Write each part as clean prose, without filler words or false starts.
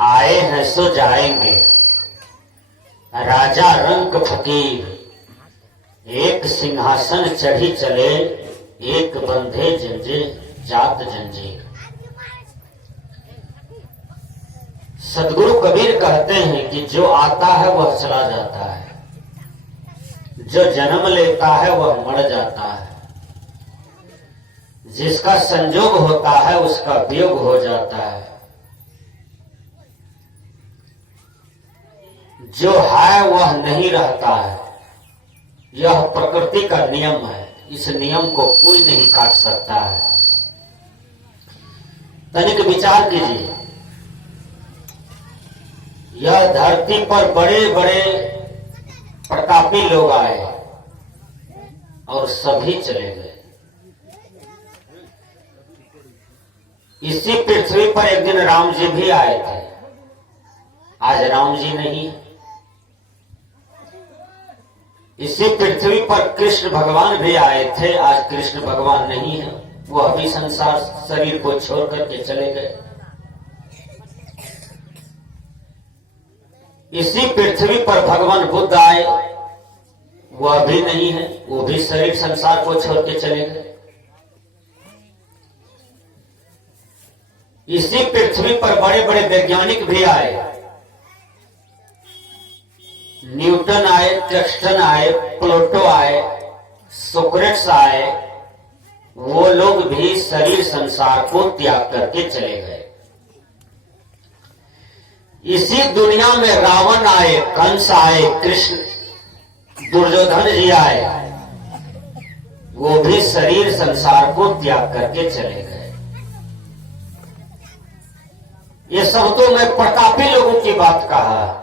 आए हैं सो जाएंगे। राजा रंक फकीर एक सिंहासन चढ़ी चले, एक बंधे जंजे जात जंजीर। सदगुरु कबीर कहते हैं कि जो आता है वह चला जाता है, जो जन्म लेता है वह मर जाता है, जिसका संजोग होता है उसका वियोग हो जाता है। जो है वह नहीं रहता है। यह प्रकृति का नियम है। इस नियम को कोई नहीं काट सकता है। तनिक विचार कीजिए, यह धरती पर बड़े बड़े प्रतापी लोग आए और सभी चले गए। इसी पृथ्वी पर एक दिन राम जी भी आए थे, आज राम जी नहीं। इसी पृथ्वी पर कृष्ण भगवान भी आए थे, आज कृष्ण भगवान नहीं है। वह भी संसार शरीर को छोड़ करके चले गए। इसी पृथ्वी पर भगवान बुद्ध आए, वह भी नहीं है, वो भी शरीर संसार को छोड़ के चले गए। इसी पृथ्वी पर बड़े बड़े वैज्ञानिक भी आए, न्यूटन आए, टेक्सटन आए, प्लूटो आए, सोक्रेट्स आए। वो लोग भी शरीर संसार को त्याग करके चले गए। इसी दुनिया में रावण आए, कंस आए, कृष्ण, दुर्योधन जी आए, वो भी शरीर संसार को त्याग करके चले गए। ये सब तो मैं प्रतापी लोगों की बात कहा,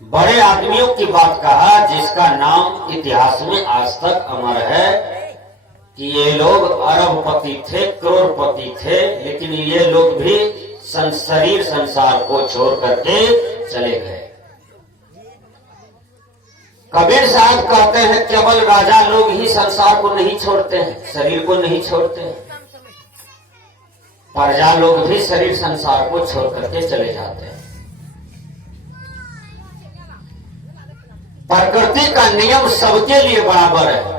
बड़े आदमियों की बात कहा, जिसका नाम इतिहास में आज तक अमर है कि ये लोग अरबपति थे, करोड़पति थे, लेकिन ये लोग भी शरीर संसार को छोड़ करके चले गए। कबीर साहब कहते हैं केवल राजा लोग ही संसार को नहीं छोड़ते हैं, शरीर को नहीं छोड़ते हैं। प्रजा लोग भी शरीर संसार को छोड़ करके चले जाते हैं। प्रकृति का नियम सबके लिए बराबर है,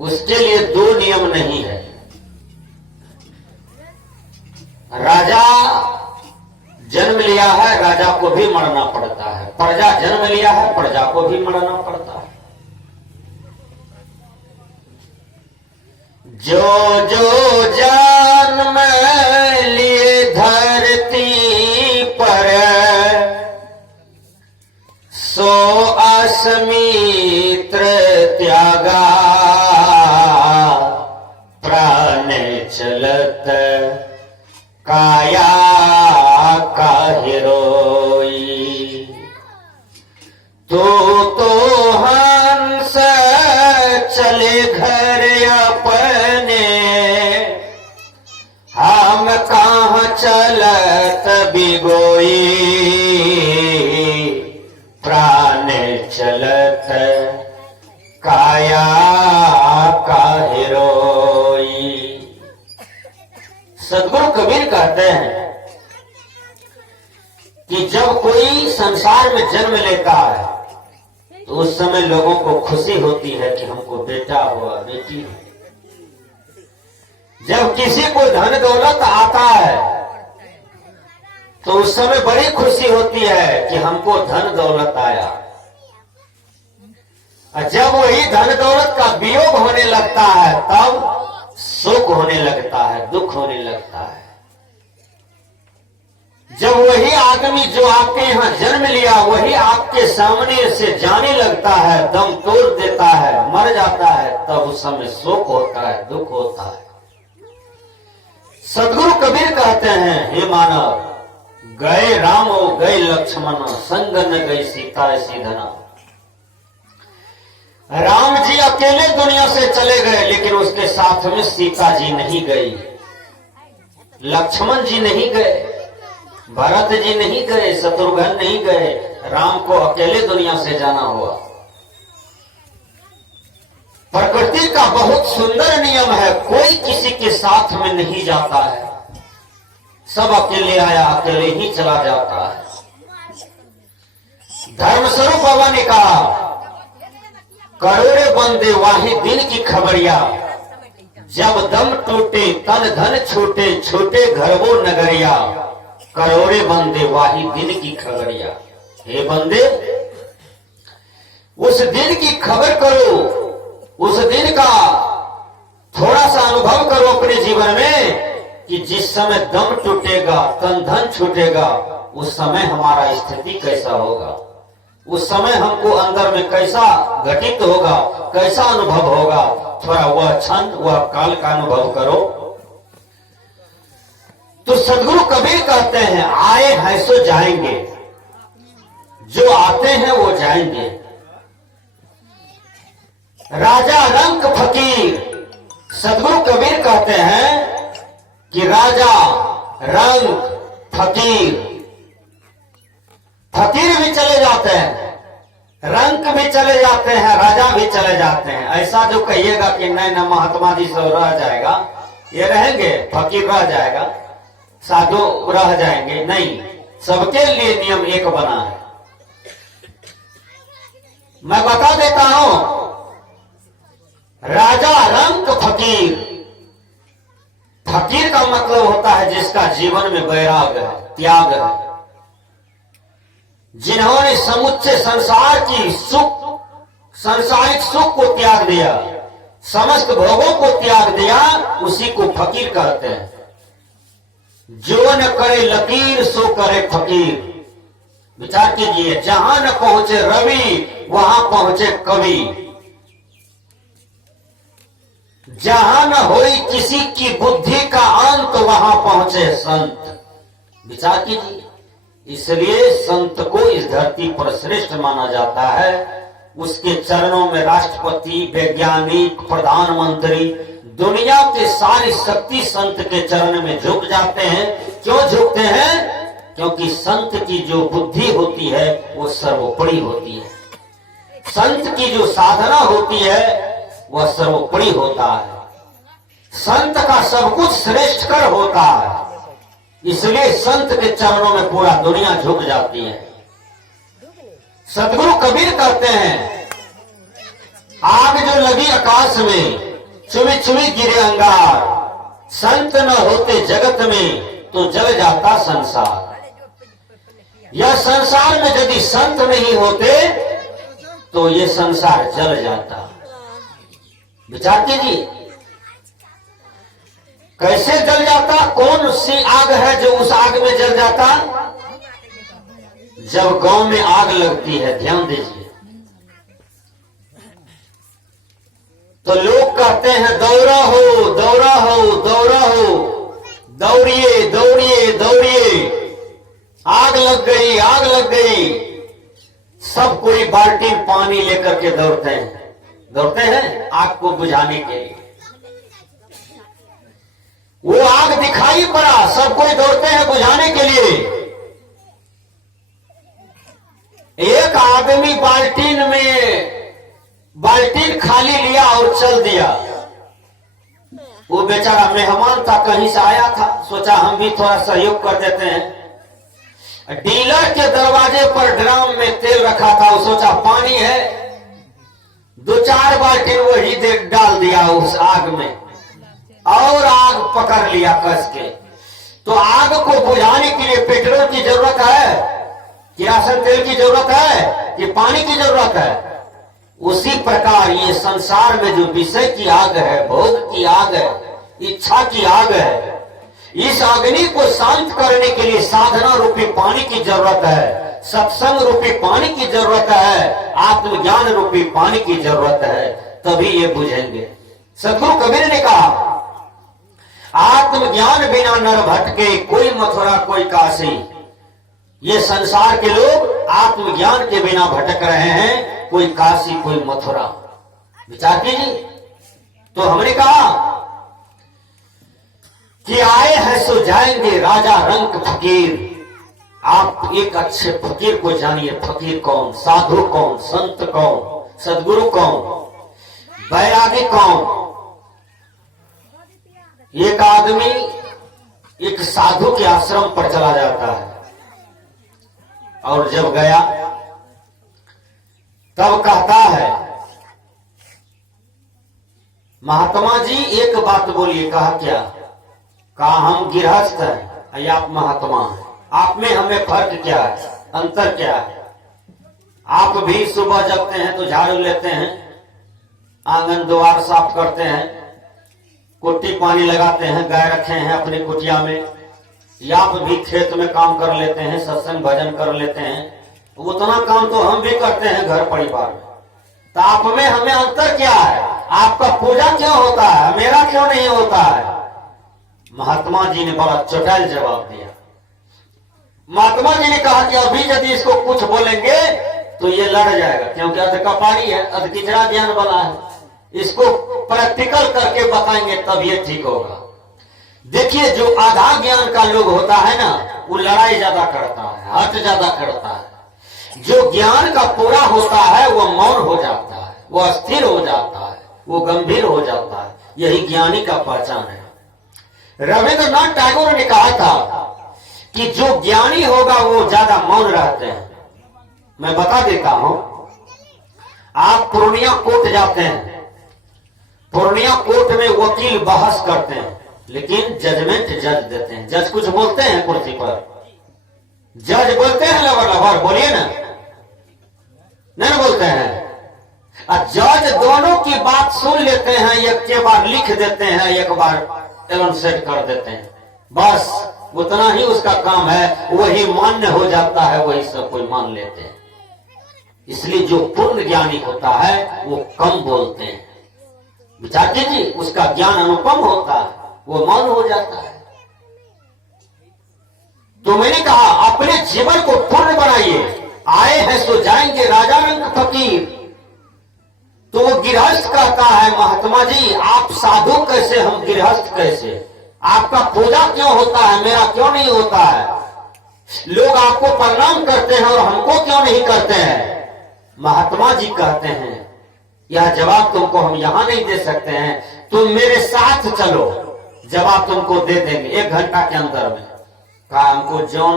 उसके लिए दो नियम नहीं है। राजा जन्म लिया है, राजा को भी मरना पड़ता है। प्रजा जन्म लिया है, प्रजा को भी मरना पड़ता है। जो जो जन्म लिए धरती पर, सो अस्मित्र त्यागा। प्राण चलत काया काहे रोई। तो हंस चले घर अपने, हम कहाँ चलत बिगोई। प्राण चलत काया काहे रोई। सदगुरु कबीर कहते हैं कि जब कोई संसार में जन्म लेता है तो उस समय लोगों को खुशी होती है कि हमको बेटा हुआ, बेटी हुई। जब किसी को धन दौलत आता है तो उस समय बड़ी खुशी होती है कि हमको धन दौलत आया। और जब वही धन दौलत का वियोग होने लगता है तब शोक होने लगता है, दुख होने लगता है। जब वही आदमी जो आपके यहाँ जन्म लिया वही आपके सामने से जाने लगता है, दम तोड़ देता है, मर जाता है, तब उस समय शोक होता है, दुख होता है। सदगुरु कबीर कहते हैं, हे मानव, गए राम गए लक्ष्मण, संग न गई सीता ऐसी धना। राम जी अकेले दुनिया से चले गए, लेकिन उसके साथ में सीता जी नहीं गई, लक्ष्मण जी नहीं गए, भरत जी नहीं गए, शत्रुघ्न नहीं गए। राम को अकेले दुनिया से जाना हुआ। प्रकृति का बहुत सुंदर नियम है, कोई किसी के साथ में नहीं जाता है। सब अकेले आया अकेले ही चला जाता है। धर्मस्वरूप बाबा ने कहा, करोड़े बंदे वाही दिन की खबरिया, जब दम टूटे तन धन छूटे, छोटे घर वो नगरिया, करोड़े बंदे वाही दिन की खबरिया। हे बंदे, उस दिन की खबर करो, उस दिन का थोड़ा सा अनुभव करो अपने जीवन में कि जिस समय दम टूटेगा तन धन छूटेगा, उस समय हमारा स्थिति कैसा होगा, उस समय हमको अंदर में कैसा घटित होगा, कैसा अनुभव होगा। थोड़ा वह क्षण वह काल का अनुभव करो। तो सदगुरु कबीर कहते हैं, आए हैं सो जाएंगे, जो आते हैं वो जाएंगे। राजा रंक फकीर, सदगुरु कबीर कहते हैं कि राजा रंक फकीर, फकीर भी चले जाते हैं, रंक भी चले जाते हैं, राजा भी चले जाते हैं। ऐसा जो कहिएगा कि नहीं ना महात्मा जी सब रह जाएगा, ये रहेंगे, फकीर रह जाएगा, साधु रह जाएंगे, नहीं, सबके लिए नियम एक बना है। मैं बता देता हूं, राजा रंक फकीर, फकीर का मतलब होता है जिसका जीवन में वैराग है, त्याग है, जिन्होंने समुच्चय संसार की सुख, सांसारिक सुख को त्याग दिया, समस्त भोगों को त्याग दिया, उसी को फकीर कहते हैं। जो न करे लकीर सो करे फकीर। विचार कीजिए, जहां न पहुंचे रवि वहां पहुंचे कवि, जहां न होई किसी की बुद्धि का अंत वहां पहुंचे संत। विचार कीजिए, इसलिए संत को इस धरती पर श्रेष्ठ माना जाता है। उसके चरणों में राष्ट्रपति, वैज्ञानिक, प्रधानमंत्री, दुनिया के सारी शक्ति संत के चरण में झुक जाते हैं। क्यों झुकते हैं? क्योंकि संत की जो बुद्धि होती है वो सर्वोपरि होती है, संत की जो साधना होती है वह सर्वोपरि होता है, संत का सब कुछ श्रेष्ठ कर होता है। इसलिए संत के चरणों में पूरा दुनिया झुक जाती है। सदगुरु कबीर कहते हैं, आग जो लगी आकाश में चुमी चुमी गिरे अंगार, संत न होते जगत में तो जल जाता संसार। यह संसार में यदि संत नहीं होते तो ये संसार जल जाता। विचार कीजिए, कैसे जल जाता? कौन सी आग है जो उस आग में जल जाता? जब गांव में आग लगती है, ध्यान दीजिए, तो लोग कहते हैं दौड़ा हो दौड़ा हो दौड़ा हो, दौड़िए दौड़िए दौड़िए, आग लग गई आग लग गई। सब कोई बाल्टी पानी लेकर के दौड़ते हैं आग को बुझाने के लिए। वो आग दिखाई पड़ा, सब कोई दौड़ते हैं बुझाने के लिए। एक आदमी बाल्टीन खाली लिया और चल दिया। वो बेचारा मेहमान था, कहीं से आया था, सोचा हम भी थोड़ा सहयोग कर देते हैं। डीलर के दरवाजे पर ड्रम में तेल रखा था, वो सोचा पानी है, 2-4 बाल्टी वही डाल दिया उस आग में और आग पकड़ लिया कस के। तो आग को बुझाने के लिए पेट्रोल की जरूरत है, किरासन तेल की जरूरत है कि पानी की जरूरत है? उसी प्रकार ये संसार में जो विषय की आग है, भोग की आग है, इच्छा की आग है, इस अग्नि को शांत करने के लिए साधना रूपी पानी की जरूरत है, सत्संग रूपी पानी की जरूरत है, आत्मज्ञान रूपी पानी की जरूरत है, तभी ये बुझेंगे। सदगुरु कबीर ने कहा, आत्मज्ञान बिना नर भटके, कोई मथुरा कोई काशी। ये संसार के लोग आत्मज्ञान के बिना भटक रहे हैं, कोई काशी कोई मथुरा। विचार कीजिए। तो हमने कहा कि आए हैं सो जाएंगे, राजा रंक फकीर। आप एक अच्छे फकीर को जानिए। फकीर कौन? साधु कौन? संत कौन? सदगुरु कौन? बैरागी कौन? एक आदमी एक साधु के आश्रम पर चला जाता है और जब गया तब कहता है, महात्मा जी एक बात बोलिए। कहा क्या? कहा हम गृहस्थ हैं या आप महात्मा हैं, आप में हमें फर्क क्या है, अंतर क्या है? आप भी सुबह जगते हैं तो झाड़ू लेते हैं, आंगन द्वार साफ करते हैं, कुट्टी पानी लगाते हैं, गाय रखे हैं अपनी कुटिया में, या आप भी खेत में काम कर लेते हैं, सत्संग भजन कर लेते हैं। उतना काम तो हम भी करते हैं घर परिवार में। तो आप में हमें अंतर क्या है? आपका पूजा क्यों होता है, मेरा क्यों नहीं होता है? महात्मा जी ने बड़ा चौटाल जवाब दिया। महात्मा जी ने कहा कि अभी यदि इसको कुछ बोलेंगे तो ये लड़ जाएगा, क्योंकि अर्ध कपाड़ी है, अर्ध किचड़ा ज्ञान वाला है। इसको प्रैक्टिकल करके बताएंगे तब ये ठीक होगा। देखिए, जो आधा ज्ञान का लोग होता है ना, वो लड़ाई ज्यादा करता है, हट ज्यादा करता है। जो ज्ञान का पूरा होता है वो मौन हो जाता है, वो स्थिर हो जाता है, वो गंभीर हो जाता है। यही ज्ञानी का पहचान है। रविंद्रनाथ टैगोर ने कहा था कि जो ज्ञानी होगा वो ज्यादा मौन रहते हैं। मैं बता देता हूं, आप पूर्णिया कोर्ट जाते हैं, पूर्णिया कोर्ट में वकील बहस करते हैं, लेकिन जजमेंट जज देते हैं। जज कुछ बोलते हैं कुर्सी पर, जज बोलते हैं लवर लवर, बोलिए ना, नहीं बोलते हैं। जज दोनों की बात सुन लेते हैं, एक के बार लिख देते हैं, एक बार एनोंसेट कर देते हैं, बस उतना ही उसका काम है। वही मान्य हो जाता है, वही सब कोई मान लेते हैं। इसलिए जो पूर्ण ज्ञानी होता है वो कम बोलते हैं। विचार कीजिए, उसका ज्ञान अनुपम होता है, वो मौन हो जाता है। तो मैंने कहा अपने जीवन को पूर्ण बनाइए। आए हैं सो जाएंगे राजा रंग फकीर। तो वो गृहस्थ कहता है, महात्मा जी आप साधु कैसे, हम गृहस्थ कैसे? आपका पूजा क्यों होता है, मेरा क्यों नहीं होता है? लोग आपको प्रणाम करते हैं और हमको क्यों नहीं करते हैं? महात्मा जी कहते हैं, यह जवाब तुमको हम यहां नहीं दे सकते हैं, तुम मेरे साथ चलो, जवाब तुमको दे देंगे 1 घंटा के अंदर में। कहा हमको जौन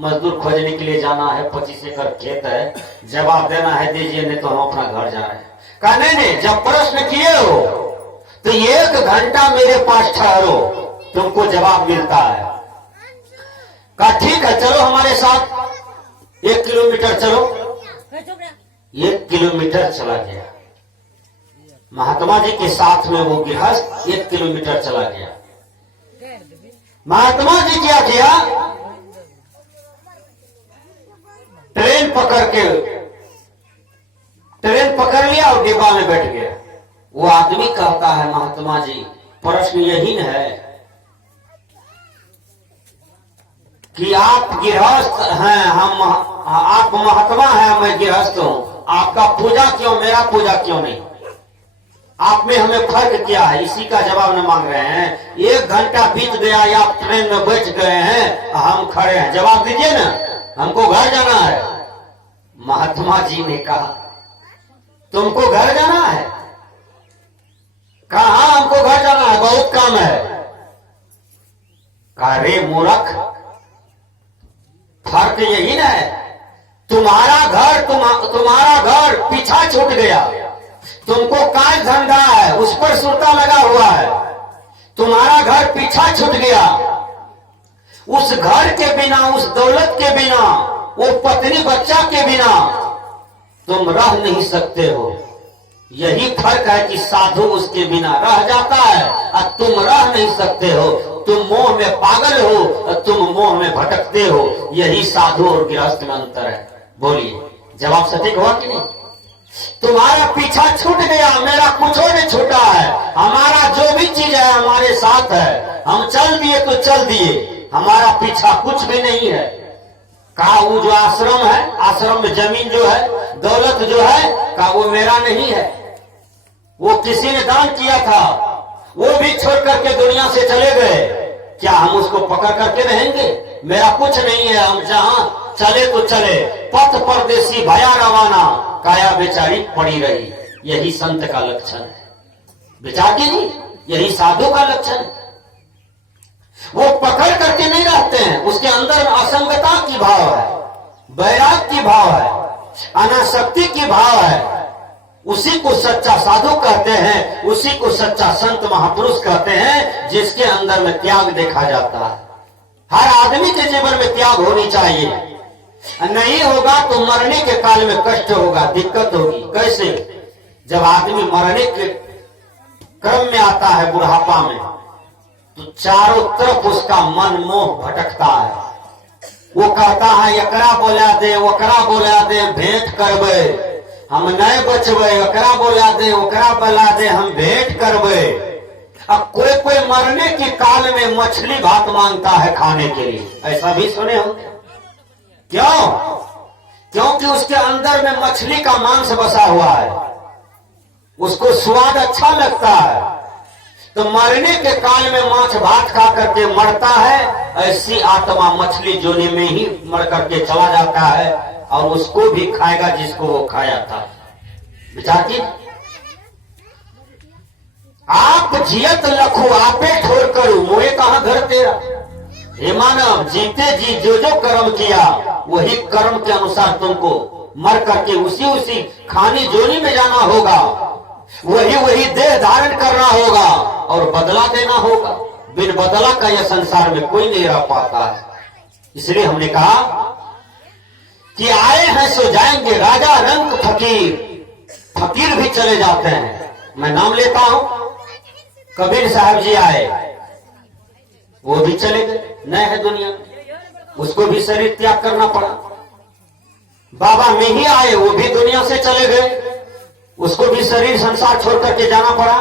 मजदूर खोजने के लिए जाना है, 25 एकड़ खेत है, जवाब देना है, दीजिए, नहीं तो हम अपना घर जा रहे हैं। कहा नहीं, जब प्रश्न किए हो तो 1 घंटा मेरे पास ठहरो, तुमको जवाब मिलता है। कहा ठीक है, चलो हमारे साथ 1 किलोमीटर चलो। 1 किलोमीटर चला गया, महात्मा जी के साथ में वो गृहस्थ 1 किलोमीटर चला गया। महात्मा जी क्या किया, ट्रेन पकड़ लिया और डिब्बा में बैठ गया। वो आदमी कहता है, महात्मा जी प्रश्न यही न है कि आप गृहस्थ हैं, आप महात्मा हैं, मैं गृहस्थ हूं, आपका पूजा क्यों, मेरा पूजा क्यों नहीं? आप में हमें फर्क क्या है? इसी का जवाब न मांग रहे हैं। 1 घंटा बीत गया या आप ट्रेन में बैठ गए हैं, हम खड़े हैं, जवाब दीजिए ना, हमको घर जाना है। महात्मा जी ने कहा तुमको घर जाना है? कहा हाँ हमको घर जाना है, बहुत काम है। कहा रे मूर्ख, फर्क यही ना है, तुम्हारा घर पीछा छूट गया, तुमको कार्य धंधा है उस पर सुरता लगा हुआ है, तुम्हारा घर पीछा छूट गया। उस घर के बिना, उस दौलत के बिना, वो पत्नी बच्चा के बिना तुम रह नहीं सकते हो। यही फर्क है कि साधु उसके बिना रह जाता है और तुम रह नहीं सकते हो। तुम मोह में पागल हो और तुम मोह में भटकते हो। यही साधु और गृहस्थ में अंतर है। बोलिए, जवाब सटीक हुआ कि नहीं? तुम्हारा पीछा छूट गया, मेरा कुछ नहीं छूटा है। हमारा जो भी चीज है हमारे साथ है, हम चल दिए तो चल दिए, हमारा पीछा कुछ भी नहीं है। कहा वो जो आश्रम है, आश्रम में जमीन जो है, दौलत जो है, कहा वो मेरा नहीं है, वो किसी ने दान किया था, वो भी छोड़ करके दुनिया से चले गए। क्या हम उसको पकड़ करके रहेंगे? मेरा कुछ नहीं है, हम जहां चले तो चले। पथ परदेसी भया रवाना, काया बेचारी पड़ी रही। यही संत का लक्षण है। विचार कीजिए, यही साधु का लक्षण है। वो पकड़ करके नहीं रहते हैं, उसके अंदर असंगता की भाव है, वैराग की भाव है, अनासक्ति की भाव है। उसी को सच्चा साधु कहते हैं, उसी को सच्चा संत महापुरुष कहते हैं, जिसके अंदर में त्याग देखा जाता है। हर आदमी के जीवन में त्याग होनी चाहिए, नहीं होगा तो मरने के काल में कष्ट होगा, दिक्कत होगी। कैसे? जब आदमी मरने के क्रम में आता है बुढ़ापा में, तो चारों तरफ उसका मन मोह भटकता है। वो कहता है एकरा बोला दे, ओकरा बोला दे, भेंट करबे, हम नहीं बचबे, ओकरा बोला दे, ओकरा बोला दे, हम भेंट करबे। अब कोई कोई मरने के काल में मछली भात मांगता है खाने के लिए, ऐसा भी सुने हम। क्यों? क्योंकि उसके अंदर में मछली का मांस बसा हुआ है, उसको स्वाद अच्छा लगता है। तो मरने के काल में मांस भात खा करके मरता है, ऐसी आत्मा मछली जोनी में ही मर करके चला जाता है, और उसको भी खाएगा जिसको वो खाया था। विचार की आप जियत लखो आपे ठोर करो, मोए कहां घर तेरा। हे मानव, जीते जी जो जो कर्म किया वही कर्म के अनुसार तुमको मर करके उसी खानी जोनी में जाना होगा, वही देह धारण करना होगा और बदला देना होगा। बिन बदला का यह संसार में कोई नहीं रह पाता है। इसलिए हमने कहा कि आए हैं सो जाएंगे, राजा रंग फकीर। फकीर भी चले जाते हैं। मैं नाम लेता हूं, कबीर साहब जी आए, वो भी चले गए, न है दुनिया, उसको भी शरीर त्याग करना पड़ा। बाबा में ही आए, वो भी दुनिया से चले गए, उसको भी शरीर संसार छोड़ करके जाना पड़ा।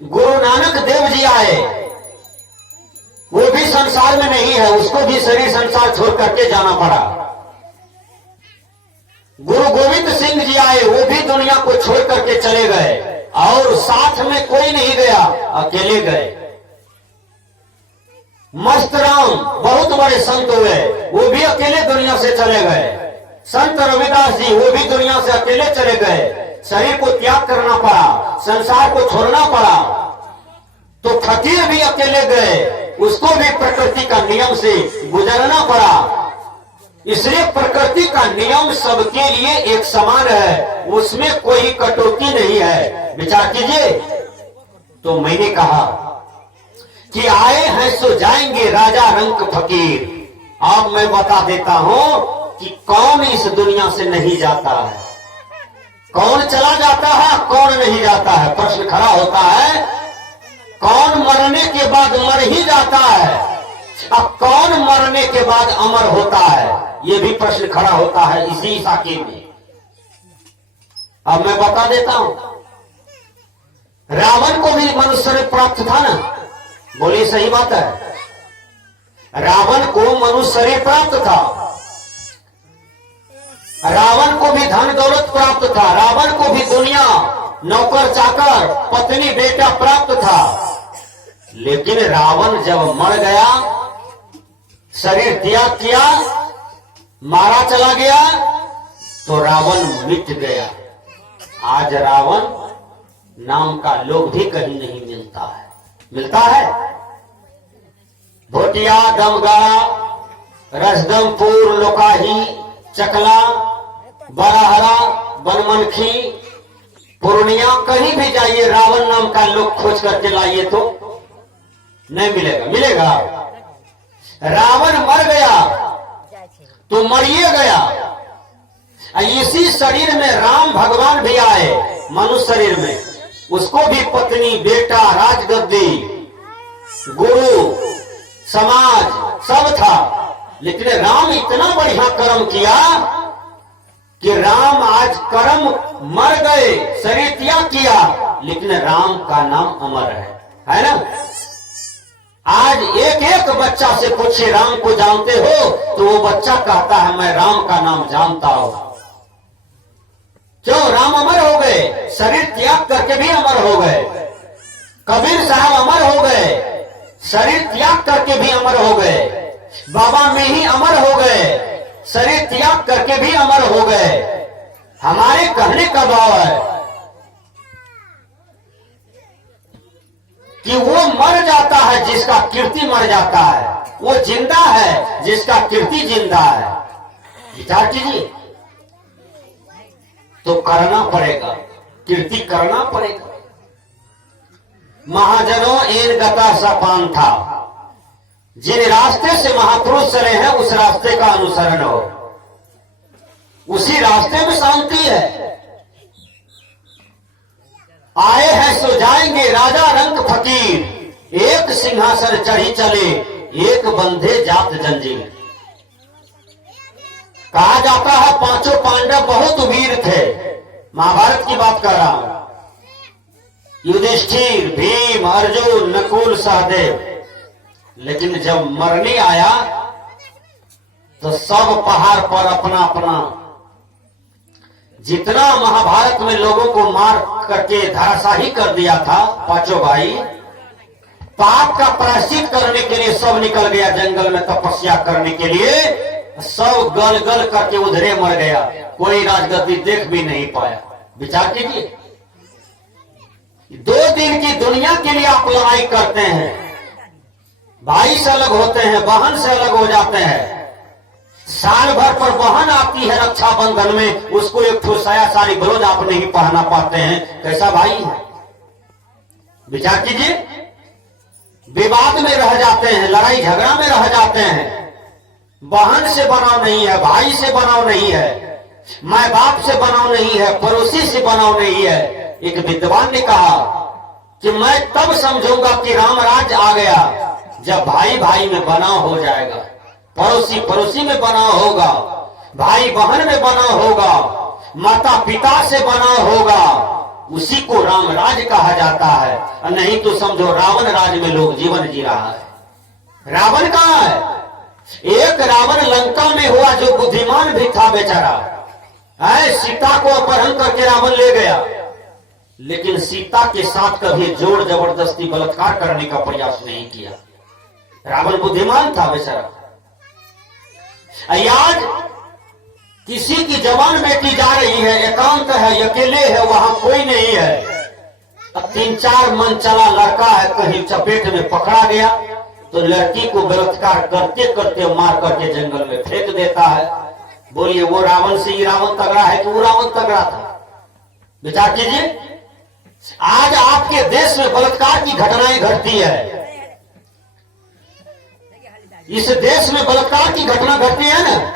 गुरु नानक देव जी आए, वो भी संसार में नहीं है, उसको भी शरीर संसार छोड़ करके जाना पड़ा। गुरु गोविंद सिंह जी आए, वो भी दुनिया को छोड़ करके चले गए, और साथ में कोई नहीं गया, अकेले गए। मस्त राम बहुत बड़े संत हुए, वो भी अकेले दुनिया से चले गए। संत रविदास जी, वो भी दुनिया से अकेले चले गए, शरीर को त्याग करना पड़ा, संसार को छोड़ना पड़ा। तो फकीर भी अकेले गए, उसको भी प्रकृति का नियम से गुजरना पड़ा। इसलिए प्रकृति का नियम सबके लिए एक समान है, उसमें कोई कटौती नहीं है। विचार कीजिए। तो मैंने कहा कि आए हैं सो जाएंगे, राजा रंग फकीर। अब मैं बता देता हूं कि कौन इस दुनिया से नहीं जाता है, कौन चला जाता है, कौन नहीं जाता है। प्रश्न खड़ा होता है, कौन मरने के बाद मर ही जाता है, अब कौन मरने के बाद अमर होता है, ये भी प्रश्न खड़ा होता है इसी साके में। अब मैं बता देता हूं, रावण को भी मनुष्य शरीर प्राप्त था ना, बोलिए सही बात है। रावण को मनुष्य शरीर प्राप्त था, रावण को भी धन दौलत प्राप्त था, रावण को भी दुनिया, नौकर चाकर, पत्नी बेटा प्राप्त था। लेकिन रावण जब मर गया, शरीर त्याग किया, मारा चला गया, तो रावण मिट गया। आज रावण नाम का लोग भी कहीं नहीं मिलता है। मिलता है भोटिया, दमगाड़ा, रसदमपुर, लोकाही, चकला, बराहरा, बनमनखी, पूर्णिया, कहीं भी जाइए रावण नाम का लोग खोज करके लाइए तो नहीं मिलेगा। मिलेगा? रावण मर गया तो मरिए गया। इसी शरीर में राम भगवान भी आए, मनुष्य शरीर में, उसको भी पत्नी, बेटा, राजगद्दी, गुरु, समाज सब था। लेकिन राम इतना बढ़िया कर्म किया कि राम आज कर्म मर गए, शरीर त्याग किया, लेकिन राम का नाम अमर है ना। आज एक एक बच्चा से पूछे राम को जानते हो, तो वो बच्चा कहता है मैं राम का नाम जानता हूं। क्यों? राम अमर हो गए, शरीर त्याग करके भी अमर हो गए। कबीर साहब अमर हो गए, शरीर त्याग करके भी अमर हो गए। बाबा में ही अमर हो गए, शरीर त्याग करके भी अमर हो गए। हमारे कहने का भाव है कि वो मर जाता है जिसका कीर्ति मर जाता है, वो जिंदा है जिसका कीर्ति जिंदा है। विचार कीजिए, तो करना पड़ेगा, कीर्ति करना पड़ेगा। महाजनों एन गता सपान था, जिन रास्ते से महापुरुष चले हैं उस रास्ते का अनुसरण हो, उसी रास्ते में शांति है। आए हैं सो जाएंगे राजा रंग फकीर, एक सिंहासन चढ़ी चले एक बंधे जात जंजीर। कहा जाता है पांचों पांडव बहुत वीर थे, महाभारत की बात कर रहा हूं। युधिष्ठिर, भीम, अर्जुन, नकुल, सहदेव। लेकिन जब मरने आया तो सब पहाड़ पर अपना अपना जितना महाभारत में लोगों को मार करके धराशाही कर दिया था, पांचों भाई पाप का प्रायश्चित करने के लिए सब निकल गया जंगल में तपस्या करने के लिए। सब गल गल करके उधरे मर गया, कोई राजगद्दी देख भी नहीं पाया। विचार कीजिए, 2 दिन की दुनिया के लिए आप लड़ाई करते हैं, भाई से अलग होते हैं, बहन से अलग हो जाते हैं। साल भर पर बहन आती है रक्षाबंधन में, उसको एक ठो साया सारी ब्लाउज आप नहीं पहना पाते हैं, कैसा भाई है? विचार कीजिए, विवाद में रह जाते हैं, लड़ाई झगड़ा में रह जाते हैं। बहन से बनाव नहीं है, भाई से बनाव नहीं है, माँ बाप से बनाव नहीं है, पड़ोसी से बनाव नहीं है। एक विद्वान ने कहा कि मैं तब समझूंगा कि राम राज्य आ गया जब भाई भाई में बनाव हो जाएगा, पड़ोसी पड़ोसी में बनाव होगा, भाई बहन में बनाव होगा, माता पिता से बनाव होगा, उसी को राम राज कहा जाता है। और नहीं तो समझो रावण राज में लोग जीवन जी रहा है। रावण कहाँ है? एक रावण लंका में हुआ जो बुद्धिमान भी था बेचारा, सीता को अपहरण करके रावण ले गया, लेकिन सीता के साथ कभी जोर जबरदस्ती बलात्कार करने का प्रयास नहीं किया। रावण बुद्धिमान था बेचारा। आज किसी की जवान बेटी जा रही है, एकांत है, अकेले है, वहां कोई नहीं है, अब 3-4 मन चला लड़का है, कहीं चपेट में पकड़ा गया तो लड़की को बलात्कार करते करते मार करके जंगल में फेंक देता है। बोलिए वो रावण से ही रावण तगड़ा है कि वो रावण तगड़ा था? विचार कीजिए, आज आपके देश में बलात्कार की घटनाएं घटती है, इस देश में बलात्कार की घटना घटती है ना,